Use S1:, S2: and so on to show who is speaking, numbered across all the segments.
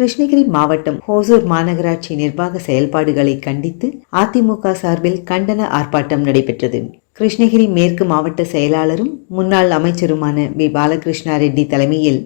S1: கிருஷ்ணகிரி மாவட்டம் ஹோசூர் மாநகராட்சி நிர்வாக செயல்பாடுகளை கண்டித்து அதிமுக சார்பில் கண்டன ஆர்ப்பாட்டம் நடைபெற்றது கிருஷ்ணகிரி மேற்கு மாவட்ட செயலாளரும் முன்னாள் அமைச்சருமான வி பாலகிருஷ்ணா ரெட்டி தலைமையில்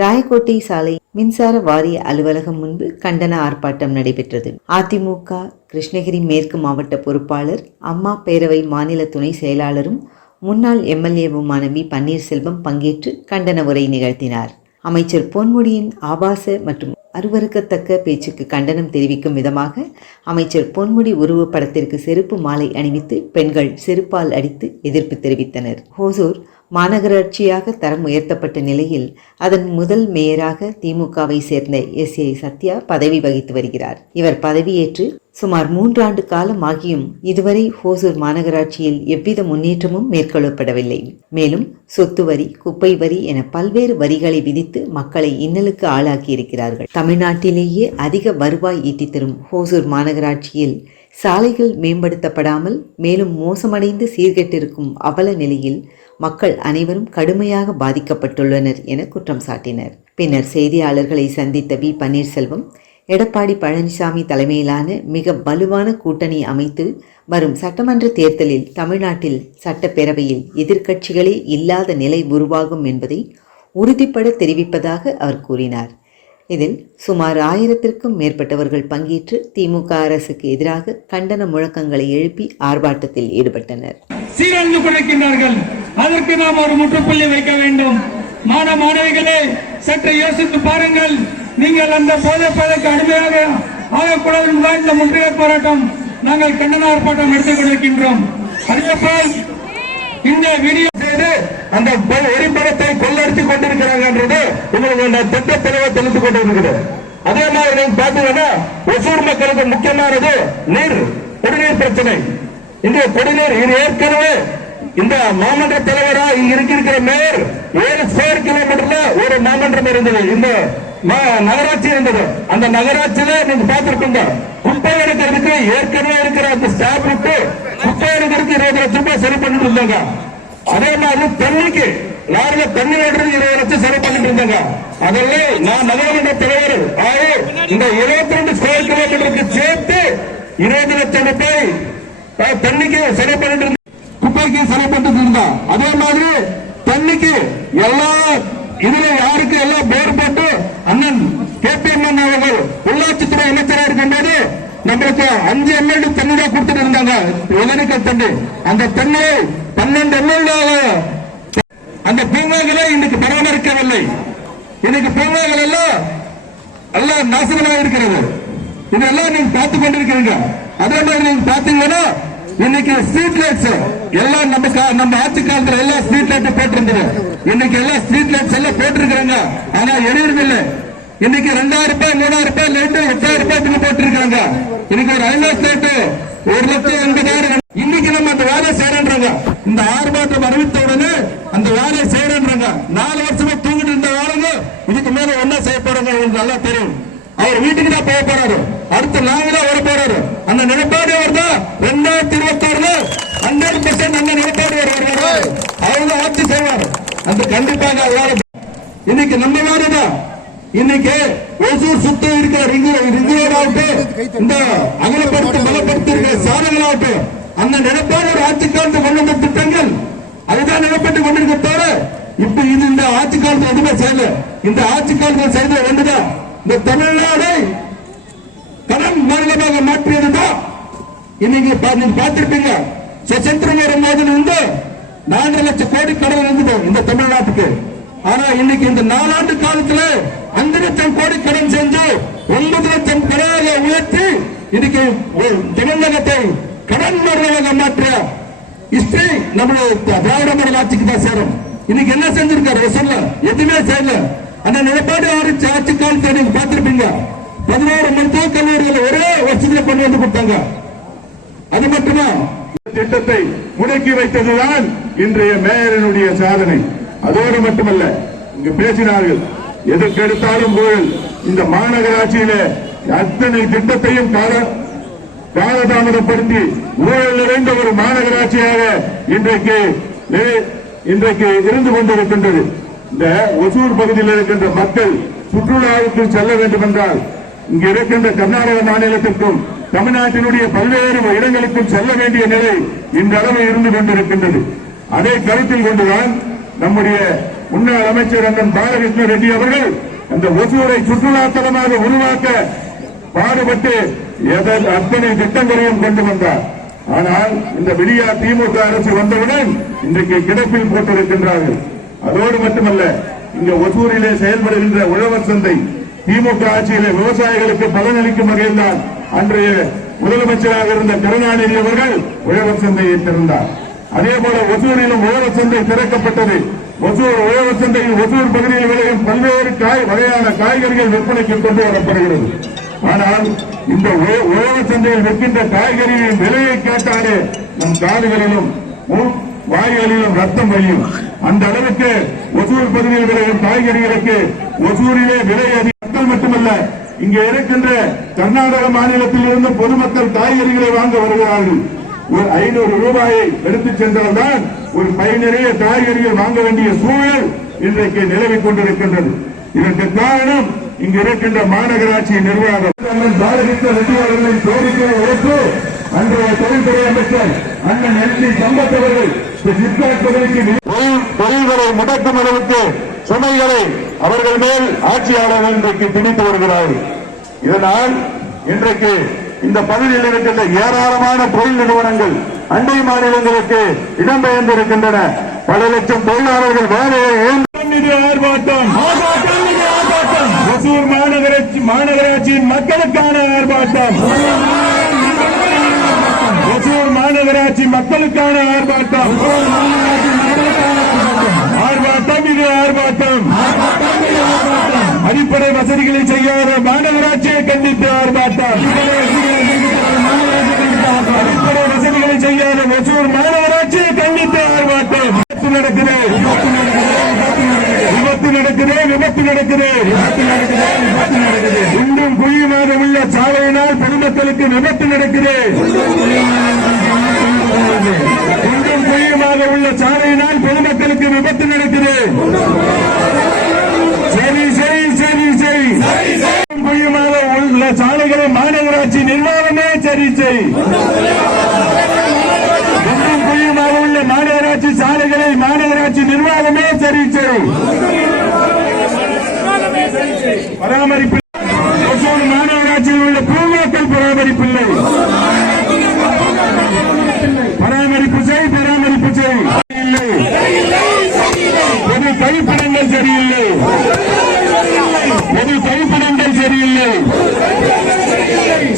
S1: ராயக்கோட்டை சாலை மின்சார வாரிய அலுவலகம் முன்பு கண்டன ஆர்ப்பாட்டம் நடைபெற்றது அதிமுக கிருஷ்ணகிரி மேற்கு மாவட்ட பொறுப்பாளர் அம்மா பேரவை மாநில துணை செயலாளரும் முன்னாள் எம்எல்ஏவுமான வி பன்னீர்செல்வம் பங்கேற்று கண்டன உரை நிகழ்த்தினார் அமைச்சர் பொன்முடியின் ஆபாச மற்றும் அருவறுக்கத்தக்க பேச்சுக்கு கண்டனம் தெரிவிக்கும் விதமாக அமைச்சர் பொன்முடி உருவப்படத்திற்கு செருப்பு மாலை அணிவித்து பெண்கள் செருப்பால் அடித்து எதிர்ப்பு தெரிவித்தனர் ஹோசூர் மாநகராட்சியாக தரம் உயர்த்தப்பட்ட நிலையில் அதன் முதல் மேயராக திமுகவை சேர்ந்த எஸ் ஏ சத்யா பதவி வகித்து வருகிறார் இவர் பதவியேற்று சுமார் மூன்றாண்டு காலம் ஆகியும் இதுவரை ஹோசூர் மாநகராட்சியில் எவ்வித முன்னேற்றமும் மேற்கொள்ளப்படவில்லை மேலும் சொத்து வரி குப்பை வரி என பல்வேறு வரிகளை விதித்து மக்களை இன்னலுக்கு ஆளாக்கியிருக்கிறார்கள் தமிழ்நாட்டிலேயே அதிக வருவாய் ஈட்டி தரும் ஹோசூர் மாநகராட்சியில் சாலைகள் மேம்படுத்தப்படாமல் மேலும் மோசமடைந்து சீர்கெட்டிருக்கும் அவல நிலையில் மக்கள் அனைவரும் கடுமையாக பாதிக்கப்பட்டுள்ளனர் என குற்றம் சாட்டினர் பின்னர் செய்தியாளர்களை சந்தித்த வி பன்னீர்செல்வம் எடப்பாடி பழனிசாமி தலைமையிலான மிக வலுவான கூட்டணி அமைத்து வரும் சட்டமன்ற தேர்தலில் தமிழ்நாட்டில் சட்டப்பேரவையில் எதிர்க்கட்சிகளே இல்லாத நிலை உருவாகும் என்பதை உறுதிப்பட தெரிவிப்பதாக அவர் கூறினார் இதில் சுமார் ஆயிரத்திற்கும் மேற்பட்டவர்கள் பங்கேற்று திமுக அரசுக்கு எதிராக கண்டன முழக்கங்களை எழுப்பி ஆர்ப்பாட்டத்தில் ஈடுபட்டனர்
S2: சீரழிந்து அதற்கு நாம் ஒரு முற்றுப்புள்ளி வைக்க வேண்டும் மாணவ மாணவிகளே சற்று யோசித்து பாருங்கள் நீங்கள் அந்த போதை பாதைக்கு அடிமையாக ஆகக்கூடாது இந்த முற்றுகை போராட்டம் நாங்கள் கண்டன ஆர்ப்பாட்டம் எடுத்துக் கொண்டிருக்கின்றோம் அதேபோல் இந்த வீடியோ செய்து அந்த எரிபடத்தை கொள்ளடித்துக் கொண்டிருக்கிறாங்க என்றது உங்களுக்கு அந்த திட்ட தெளிவாக தெரிந்து கொண்டிருக்கிறது அதே மாதிரி பாத்தீங்கன்னா ஒசூர் மக்களுக்கு முக்கியமானது நீர் குடிநீர் பிரச்சனை இந்த குடிநீர் இது ஏற்கனவே இந்த மாமன்ற தலைவராக இருக்கிற மேயர் ஏழு ஸ்கொயர் கிலோமீட்டர்ல ஒரு மாமன்றம் இருந்தது இந்த நகராட்சி இருந்தது அந்த நகராட்சியில நீங்க பார்த்திருக்கீங்க குப்பை எடுக்கிறதுக்கு ஏற்கனவே இருக்கிற அந்த ஸ்டாப் விட்டு குப்பை எடுக்கிறதுக்கு இருபது லட்சம் ரூபாய் சரி பண்ணிட்டு இருந்தாங்க அதே மாதிரி தண்ணிக்கு லாரில தண்ணி ஓடுறது இருபது லட்சம் சரி பண்ணிட்டு இருந்தாங்க அதெல்லாம் நான் நகரமன்ற தலைவர் ஆறு இந்த இருபத்தி ரெண்டு ஸ்கொயர் கிலோமீட்டருக்கு சேர்த்து இருபது லட்சம் ரூபாய் தண்ணிக்கு சரி பண்ணிட்டு குப்பைக்கு சரி பண்ணிட்டு இருந்தா அதே மாதிரி தண்ணிக்கு எல்லா இதுல யாருக்கு எல்லாம் பேர் போட்டு அண்ணன் கே பி அம்மன் அவர்கள் உள்ளாட்சித்துறை அமைச்சராக இருக்கும்போது நம்மளுக்கு அஞ்சு எம்எல்ஏ தண்ணீரா கொடுத்துட்டு இருந்தாங்க ஒகேனக்கல் தண்ணி அந்த தண்ணியை பன்னெண்டு எம்எல்ஏ அந்த பூங்காக்களை இன்னைக்கு பராமரிக்கவில்லை இன்னைக்கு பூங்காக்கள் எல்லாம் எல்லாம் நாசகமாக இருக்கிறது இதெல்லாம் நீங்க பார்த்து கொண்டிருக்கிறீங்க அதே மாதிரி நீங்க பாத்தீங்கன்னா இன்னைக்கு ஸ்ட்ரீட் லைட்ஸ் எல்லாம் நம்ம நம்ம ஆட்சி காலத்துல எல்லா ஸ்ட்ரீட் லைட்டும் போட்டிருந்தது இன்னைக்கு எல்லா ஸ்ட்ரீட் லைட்ஸ் எல்லாம் போட்டிருக்கிறாங்க ஆனா எரியறதில்லை இன்னைக்கு ரெண்டாயிரம் ரூபாய் மூணாயிரம் ரூபாய் லைட்டு எட்டாயிரம் ரூபாய் போட்டிருக்காங்க இன்னைக்கு ஒரு ஐநூறு லைட்டு ஒரு லட்சம் எண்பதாயிரம் இன்னைக்கு நம்ம அந்த வேலை செய்யறோம்ன்றாங்க இந்த ஆர்ப்பாட்டம் அறிவித்த உடனே அந்த வேலையை செய்யறோம்ன்றாங்க நாலு வருஷமா தூங்கிட்டு இருந்த வேலைங்க இதுக்கு மேல என்ன செய்ய போறாங்க உங்களுக்கு நல்லா தெரியும் அவர் வீட்டுக்கு தான் போக போறாரு அடுத்து நாங்க தான் வர போறாரு அந்த நிலைப்பாடு அவர் தான் ரெண்டாயிரத்தி இருபத்தி ஆறுல ஹண்ட்ரட் பர்சன்ட் அந்த நிலைப்பாடு வருவாரு அவர் தான் ஆட்சி செய்வார் அந்த கண்டிப்பாக இன்னைக்கு நம்ம தான் இன்னைக்கு ஒசூர் சுத்தம் இருக்கிற ரிங்கு ரிங்கு இந்த அகலப்படுத்தி பலப்படுத்தி இருக்கிற சாலைகளாகட்டும் அந்த நினைப்பான ஒரு ஆட்சி காலத்து கொண்டு அதுதான் நினைப்பட்டு கொண்டிருக்க தவிர இப்ப இது இந்த ஆட்சி காலத்துல எதுவுமே செய்யல இந்த ஆட்சி காலத்துல செய்தது ஒன்றுதான் இந்த தமிழ்நாடு கடன் மாநிலமாக மாற்றியதுதான் இன்னைக்கு பார்த்திருப்பீங்க சச்சந்திரமேரம் வந்து நான்கு லட்சம் கோடி கடன் இருந்தது இந்த தமிழ்நாட்டுக்கு ஆனா இன்னைக்கு இந்த நாலாண்டு காலத்துல அஞ்சு லட்சம் கோடி கடன் செஞ்சு ஒன்பது லட்சம் கடனாக உயர்த்தி இன்னைக்கு தமிழகத்தை கடன் மாநிலமாக மாற்ற இஸ்ரி நம்மளுடைய திராவிட மாடல் ஆட்சிக்கு தான் சேரும் இன்னைக்கு என்ன செஞ்சிருக்காரு சொல்ல எதுவுமே செய்யல அந்த நிலப்பாடு ஆரம்பிச்சு ஆட்சி காலத்தை நீங்க பார்த்திருப்பீங்க பதினோரு மருத்துவ கல்லூரிகள் ஒரே வருஷத்துல கொண்டு வந்து கொடுத்தாங்க அது மட்டுமா திட்டத்தை முடக்கி வைத்ததுதான் இன்றைய மேயரனுடைய சாதனை அதோடு மட்டுமல்ல இங்கு பேசினார்கள் எதற்கெடுத்தாலும் ஊழல் இந்த மாநகராட்சியில அத்தனை திட்டத்தையும் காலதாமதப்படுத்தி ஊழல் நிறைந்த ஒரு மாநகராட்சியாக இன்றைக்கு இன்றைக்கு இருந்து கொண்டிருக்கின்றது இந்த ஒசூர் பகுதியில் இருக்கின்ற மக்கள் சுற்றுலாவுக்கு செல்ல வேண்டும் என்றால் இங்கு இருக்கின்ற கர்நாடக மாநிலத்திற்கும் தமிழ்நாட்டினுடைய பல்வேறு இடங்களுக்கும் செல்ல வேண்டிய நிலை இன்றளவு இருந்து கொண்டிருக்கின்றது அதை கருத்தில் கொண்டுதான் நம்முடைய முன்னாள் அமைச்சர் அண்ணன் பாலகிருஷ்ண ரெட்டி அவர்கள் அந்த ஒசூரை சுற்றுலா தலமாக உருவாக்க பாடுபட்டு அத்தனை திட்டங்களையும் கொண்டு வந்தார் ஆனால் இந்த விடியா திமுக அரசு வந்தவுடன்
S3: இன்றைக்கு கிடப்பில் போட்டிருக்கின்றார்கள் அதோடு மட்டுமல்ல இங்க ஒசூரிலே செயல்படுகின்ற உழவர் சந்தை திமுக ஆட்சியிலே விவசாயிகளுக்கு பலனளிக்கும் வகையில் தான் அன்றைய
S2: முதலமைச்சராக இருந்த கருணாநிதி அவர்கள் உழவர் சந்தையை திறந்தார் அதே போல ஒசூரிலும் உழவர் சந்தை திறக்கப்பட்டது ஒசூர் உழவர் சந்தையில் ஒசூர் பகுதியில் விளையும் பல்வேறு காய் வகையான காய்கறிகள் விற்பனைக்கு கொண்டு வரப்படுகிறது ஆனால் இந்த உழவர் சந்தையில் விற்கின்ற காய்கறிகளின் விலையை கேட்டாலே நம் காடுகளிலும் வாய்களிலும் ரத்தம் வழியும் அந்த அளவுக்கு ஒசூர் பகுதியில் விளையும் காய்கறிகளுக்கு ஒசூரிலே விலை அதிகம் மட்டுமல்ல இங்கே இருக்கின்ற கர்நாடக மாநிலத்தில் இருந்து பொதுமக்கள் காய்கறிகளை வாங்க வருகிறார்கள் ஒரு ஐநூறு ரூபாயை எடுத்துச் சென்றால்தான் ஒரு பை நிறைய காய்கறிகள் வாங்க வேண்டிய சூழல் இன்றைக்கு நிலவி கொண்டிருக்கின்றது இதற்கு காரணம் இங்கு இருக்கின்ற மாநகராட்சி நிர்வாகம் அவர்களின் கோரிக்கையை உழைப்பு அன்றைய தொழில்துறை அமைச்சர் அண்ணன் எல் சம்பத் அவர்கள் தொழில்களை முடக்கும் அளவுக்கு சுமைகளை அவர்கள் மேல் ஆட்சியாளர்கள் இன்றைக்கு திணித்து வருகிறார்கள் இதனால் இன்றைக்கு இந்த பகுதியில் இருக்கின்ற ஏராளமான தொழில் நிறுவனங்கள் அண்டை மாநிலங்களுக்கு இடம்பெயர்ந்திருக்கின்றன பல லட்சம் தொழிலாளர்கள் வேலையை மாநகராட்சி மாநகராட்சியின் மக்களுக்கான ஆர்ப்பாட்டம் ஒசூர் மாநகராட்சி மக்களுக்கான ஆர்ப்பாட்டம் ஆர்ப்பாட்டம் இது ஆர்ப்பாட்டம் அடிப்படை வசதிகளை செய்யாத மாநகராட்சியை கண்டித்து ஆர்ப்பாட்டம் திருப்பூர் மாநகராட்சியை கண்டித்து ஆர்ப்பாட்டம் விபத்து நடக்குது விபத்து நடக்குது விபத்து நடக்குது இன்றும் குழியுமாக உள்ள சாலையினால் பொதுமக்களுக்கு விபத்து நடக்கிறேன் இன்றும் குழியுமாக உள்ள சாலையினால் பொதுமக்களுக்கு விபத்து நடக்குது சரி சரி சரி சரி குழியுமாக உள்ள சாலைகளை மாநகராட்சி நிர்வாகமே சரி செய் புதுச்சேரி பராமரிப்பு பராமரிப்பு செய் பராமரிப்பு செய் இல்லை பொது கைப்படங்கள் சரியில்லை பொது கைப்படங்கள்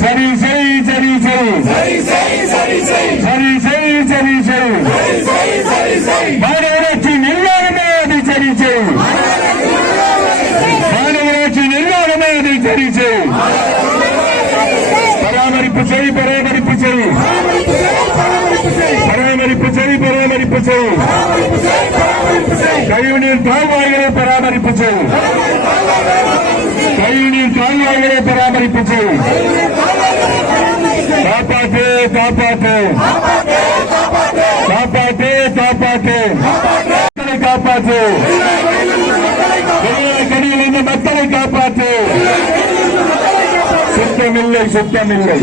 S2: சரி சரி சரி சரி சரி கழிவுநீர் கால்வாய்களை பராமரிப்பு செய்யும் கழிவுநீர் கால்வாய்களை பராமரிப்பு செய்யும் காப்பாற்று காப்பாற்று காப்பாற்று காப்பாற்று காப்பாற்று கடியில் இருந்து மக்களை காப்பாற்று சுத்தமில்லை சுத்தமில்லை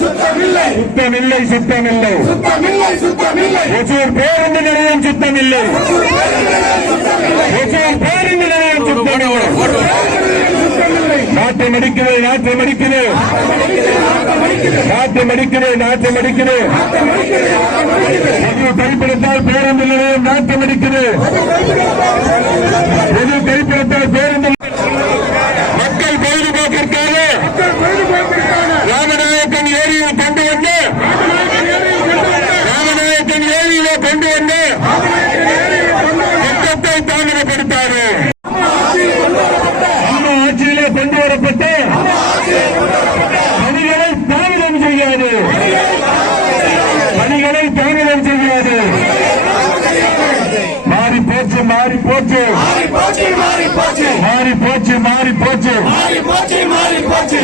S2: சுத்தமில்லை சுத்தமில்லை ஒசூர் பேருந்து நிலையம் சுத்தமில்லை ஒசூர் பேருந்து நிலையம் சுத்தமில்லை நாட்டம் அடிக்குது நாட்டம் அடிக்குது நாட்டம் அடிக்குது நாட்டம் அடிக்குது கைப்பிடித்தால் பேருந்து நிலையம் எது கைப்படுத்தால் பேருந்து பாதுகாப்பிற்காக ராமநாயக்கன் ஏரியில் கொண்டு வந்து ராமநாயக்கன் ஏரியிலே கொண்டு வந்து திட்டத்தை தாமதப்படுத்தாரு நம்ம ஆட்சியிலே கொண்டு வரப்பட்ட போச்சு மாறி போச்சு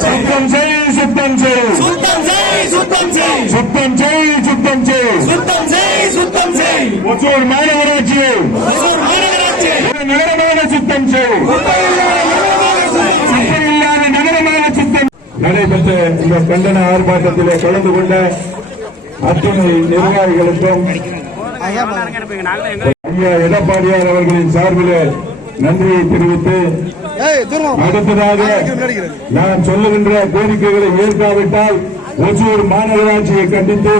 S2: சுத்தம் செய் சுத்தம் செய் சுத்தம் செய் சுத்தம் செய் சுத்தம் செய் சுத்தம் செய் சுத்தம் செய் சுத்தம் செய் ஒசூர் மாநகராட்சி நகரமான சுத்தம் செய் சுத்தம் இல்லாத நகரமான சுத்தம் நடைபெற்ற இந்த கண்டன ஆர்ப்பாட்டத்திலே கலந்து கொண்ட அத்துணை நிர்வாகிகளுக்கும் ஐயா எடப்பாடியார் அவர்களின் சார்பில் நன்றியை தெரிவித்து அடுத்ததாக நான் சொல்லுகின்ற கோரிக்கைகளை ஏற்காவிட்டால் ஒசூர் மாநகராட்சியை கண்டித்து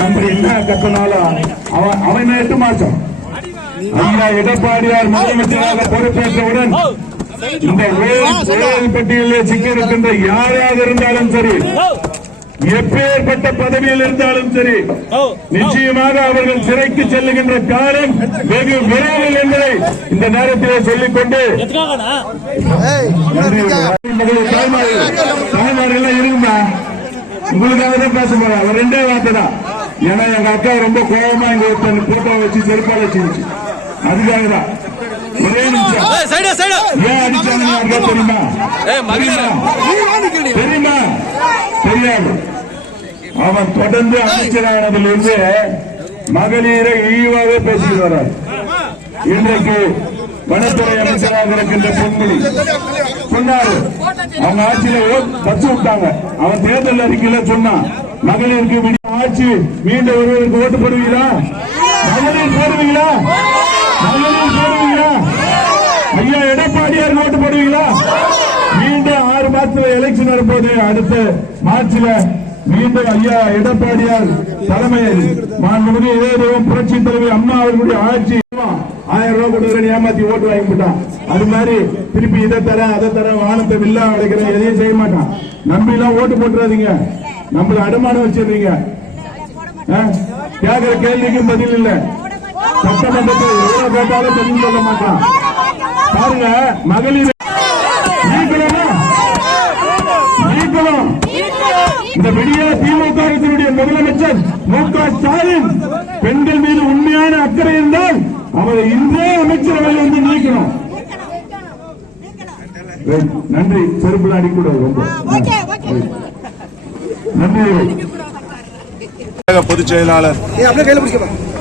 S2: நம்ம என்ன கட்டினாலும் அவன் அவன் எட்டு மாசம் எடப்பாடியார் முதலமைச்சராக பொறுப்பேற்றவுடன் இந்த வேலைப்பட்டியலில் சிக்கியிருக்கின்ற யாராக இருந்தாலும் சரி எப்பேற்பட்ட பதவியில் இருந்தாலும் சரி நிச்சயமாக அவர்கள் சிறைக்கு செல்லுகின்ற காலம் வெகு விரைவில் என்பதை இந்த நேரத்திலே சொல்லிக்கொண்டு தாய்மார்கள் எல்லாம் இருக்குமா உங்களுக்காக தான் பேச போறேன் அவர் ரெண்டே வார்த்தை தான் ஏன்னா எங்க அக்கா ரொம்ப கோபமா இங்க ஒருத்தன் போட்டோ வச்சு செருப்பால வச்சிருச்சு அதுக்காக தான் ஒரே நிமிஷம் ஏன் அடிச்சாங்க தெரியுமா தெரியுமா தெரியாது அவன் தொடர்ந்து அமைச்சரானதிலிருந்து மகளிரை இழிவாக பேசி வர இன்றைக்கு வனத்துறை அமைச்சராக இருக்கின்ற பொன்முடி சொன்னாரு அவங்க ஆட்சியில பச்சு விட்டாங்க அவன் தேர்தல் அறிக்கையில சொன்னான் மகளிருக்கு ஆட்சி மீண்டும் ஒருவருக்கு ஓட்டு போடுவீங்களா மகளிர் போடுவீங்களா மகளிர் போடுவீங்களா ஐயா எடப்பாடியார் ஓட்டு போடுவீங்களா மீண்டும் ஆறு மாசத்துல எலெக்ஷன் வரும்போது அடுத்த மார்ச்ல மீண்டும் ஐயா எடப்பாடியார் தலைமையில்
S3: மாண்புமிகு புரட்சி தலைவி அம்மா அவர்களுடைய ஆட்சி ஆயிரம் ரூபாய் கொடுக்கிற ஏமாத்தி ஓட்டு வாங்கி போட்டான் அது மாதிரி திருப்பி இதை தர அதை தர வானத்தை வில்லா அடைக்கிறேன் எதையும் செய்ய மாட்டான் நம்பி எல்லாம் ஓட்டு போட்டுறாதீங்க நம்மள அடமானம் வச்சிருக்கீங்க கேட்கிற கேள்விக்கும் பதில் இல்ல சட்டமன்றத்தில் எவ்வளவு கேட்டாலும் பதில் சொல்ல மாட்டான்
S2: பாருங்க மகளிர் இந்த வெளியே திமுக அரசினுடைய முதலமைச்சர் மு க ஸ்டாலின் பெண்கள் மீது உண்மையான அக்கறை இருந்தால் அவரை இன்றே அமைச்சரவையில் வந்து
S3: நீக்கணும் நன்றி செருப்பு அடிக்கூடாது ரொம்ப நன்றி பொதுச் செயலாளர்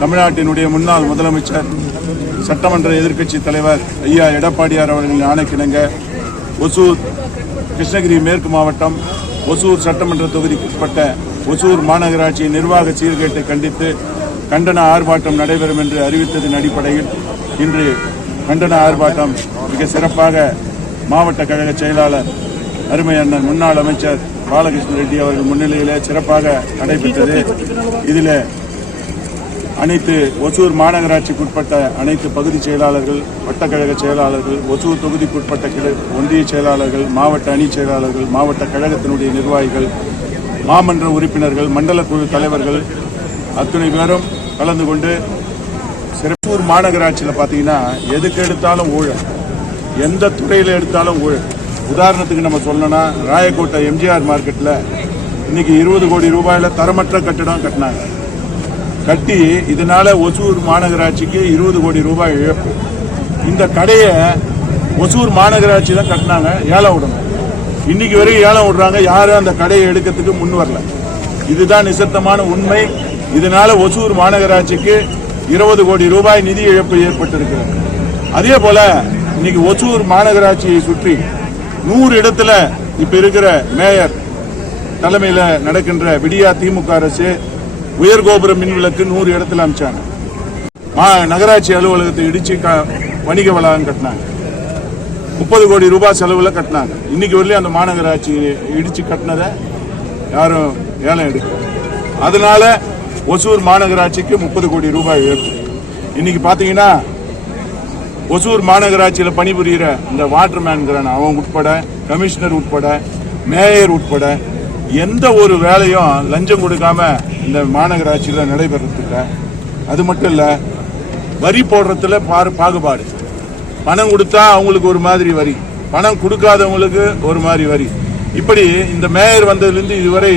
S3: தமிழ்நாட்டினுடைய முன்னாள் முதலமைச்சர் சட்டமன்ற எதிர்க்கட்சி தலைவர் ஐயா எடப்பாடியார் அவர்களின் ஆணைக்கிணங்க ஒசூர் கிருஷ்ணகிரி மேற்கு மாவட்டம் ஒசூர் சட்டமன்ற தொகுதிக்குட்பட்ட ஒசூர் மாநகராட்சி நிர்வாக சீர்கேட்டை கண்டித்து கண்டன ஆர்ப்பாட்டம் நடைபெறும் என்று அறிவித்ததன் அடிப்படையில் இன்று கண்டன ஆர்ப்பாட்டம் மிக சிறப்பாக மாவட்ட கழக செயலாளர் அருமை அண்ணன் முன்னாள் அமைச்சர் பாலகிருஷ்ண ரெட்டி அவர்கள் முன்னிலையிலே சிறப்பாக நடைபெற்றது இதில் அனைத்து ஒசூர் மாநகராட்சிக்கு உட்பட்ட அனைத்து பகுதி செயலாளர்கள் வட்டக்கழக செயலாளர்கள் ஒசூர் தொகுதிக்குட்பட்ட கிளை ஒன்றிய செயலாளர்கள் மாவட்ட அணி செயலாளர்கள் மாவட்ட கழகத்தினுடைய நிர்வாகிகள் மாமன்ற உறுப்பினர்கள் மண்டல குழு தலைவர்கள் அத்துணை பேரும் கலந்து கொண்டு சிறப்பூர் மாநகராட்சியில் பார்த்தீங்கன்னா எதுக்கு எடுத்தாலும் ஊழல் எந்த துறையில் எடுத்தாலும் ஊழல் உதாரணத்துக்கு நம்ம சொல்லணும்னா ராயக்கோட்டை எம்ஜிஆர் மார்க்கெட்டில் இன்னைக்கு இருபது கோடி ரூபாயில் தரமற்ற கட்டிடம் கட்டினாங்க கட்டி இதனால ஒசூர் மாநகராட்சிக்கு இருபது கோடி ரூபாய் இழப்பு இந்த கடையை ஒசூர் மாநகராட்சி தான் கட்டினாங்க ஏலம் விடணும் இன்னைக்கு வரைக்கும் ஏலம் விடுறாங்க யாரும் அந்த கடையை எடுக்கிறதுக்கு முன் வரல இதுதான் நிசத்தமான உண்மை இதனால ஒசூர் மாநகராட்சிக்கு இருபது கோடி ரூபாய் நிதி இழப்பு ஏற்பட்டிருக்கிறது அதே போல இன்னைக்கு ஒசூர் மாநகராட்சியை சுற்றி நூறு இடத்துல இப்ப இருக்கிற மேயர் தலைமையில் நடக்கின்ற விடியா திமுக அரசு உயர் கோபுர மின் விளக்கு நூறு இடத்துல அமைச்சாங்க நகராட்சி அலுவலகத்தை இடிச்சு வணிக வளாகம் கட்டினாங்க முப்பது கோடி ரூபாய் செலவில் கட்டினாங்க இன்னைக்கு வரலையும் அந்த மாநகராட்சி இடிச்சு கட்டினதை யாரும் ஏலம் எடுக்க அதனால ஒசூர் மாநகராட்சிக்கு முப்பது கோடி ரூபாய் உயர்த்து இன்னைக்கு பார்த்தீங்கன்னா ஒசூர் மாநகராட்சியில் பணிபுரிகிற இந்த வாட்டர்மேன்கிற அவன் உட்பட கமிஷனர் உட்பட மேயர் உட்பட எந்த ஒரு வேலையும் லஞ்சம் கொடுக்காம இந்த மாநகராட்சியில் நடைபெறதில்லை அது மட்டும் இல்லை வரி போடுறதுல பாரு பாகுபாடு பணம் கொடுத்தா அவங்களுக்கு ஒரு மாதிரி வரி பணம் கொடுக்காதவங்களுக்கு ஒரு மாதிரி வரி இப்படி இந்த மேயர் வந்ததுலேருந்து இதுவரை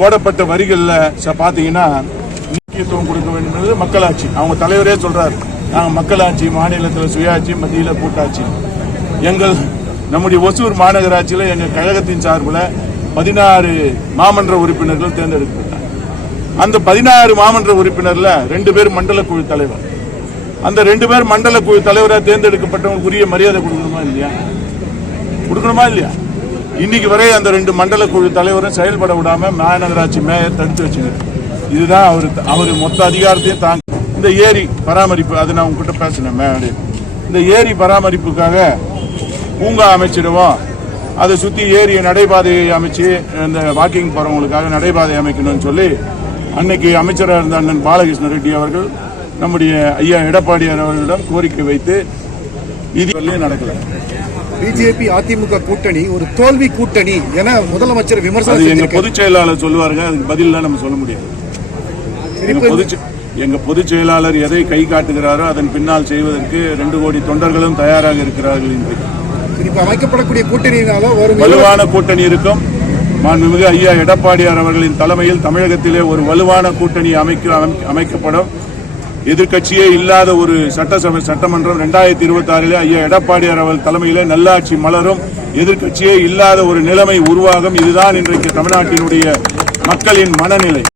S3: போடப்பட்ட வரிகளில் பார்த்தீங்கன்னா முக்கியத்துவம் கொடுக்க வேண்டும் மக்களாட்சி அவங்க தலைவரே சொல்கிறார் நாங்கள் மக்களாட்சி மாநிலத்தில் சுயாட்சி மத்தியில் கூட்டாட்சி எங்கள் நம்முடைய ஒசூர் மாநகராட்சியில் எங்கள் கழகத்தின் சார்பில் பதினாறு மாமன்ற உறுப்பினர்கள் தேர்ந்தெடுக்கப்பட்டார் அந்த பதினாறு மாமன்ற உறுப்பினர்ல ரெண்டு பேர் மண்டல குழு தலைவர் அந்த ரெண்டு பேர் மண்டல குழு தலைவராக தேர்ந்தெடுக்கப்பட்டவங்களுக்கு உரிய மரியாதை கொடுக்கணுமா இல்லையா கொடுக்கணுமா இல்லையா இன்னைக்கு வரை அந்த ரெண்டு மண்டல குழு தலைவரும் செயல்பட விடாம மாநகராட்சி மேயர் தடுத்து வச்சுங்க இதுதான் அவர் அவர் மொத்த அதிகாரத்தையும் தாங்க இந்த ஏரி பராமரிப்பு அது நான் உங்ககிட்ட பேசினேன் இந்த ஏரி பராமரிப்புக்காக பூங்கா அமைச்சிடுவோம் அதை சுற்றி ஏரி நடைபாதையை அமைச்சு இந்த வாக்கிங் போகிறவங்களுக்காக நடைபாதை அமைக்கணும்னு சொல்லி அன்னைக்கு அமைச்சராக இருந்த அண்ணன் பாலகிருஷ்ண ரெட்டி அவர்கள் நம்முடைய ஐயா எடப்பாடியார் அவர்களிடம் கோரிக்கை வைத்து இது நடக்கல பிஜேபி அதிமுக கூட்டணி ஒரு தோல்வி கூட்டணி என முதலமைச்சர் விமர்சனம் எங்க பொதுச் செயலாளர் சொல்லுவாருங்க அதுக்கு பதில் நம்ம சொல்ல முடியாது எங்க பொதுச் செயலாளர் எதை கை காட்டுகிறாரோ அதன் பின்னால் செய்வதற்கு ரெண்டு கோடி தொண்டர்களும் தயாராக இருக்கிறார்கள் என்று இப்போ அமைக்கப்படக்கூடிய கூட்டணியினால ஒரு வலுவான கூட்டணி இருக்கும் மாண்புமிகு ஐயா எடப்பாடியார் அவர்களின் தலைமையில் தமிழகத்திலே ஒரு வலுவான கூட்டணி அமைக்க அமைக்கப்படும் எதிர்கட்சியே இல்லாத ஒரு சட்டசபை சட்டமன்றம் இரண்டாயிரத்தி இருபத்தி ஆறிலே ஐயா எடப்பாடியார் அவர்கள் தலைமையிலே நல்லாட்சி மலரும் எதிர்கட்சியே இல்லாத ஒரு நிலைமை உருவாகும் இதுதான் இன்றைக்கு தமிழ்நாட்டினுடைய மக்களின் மனநிலை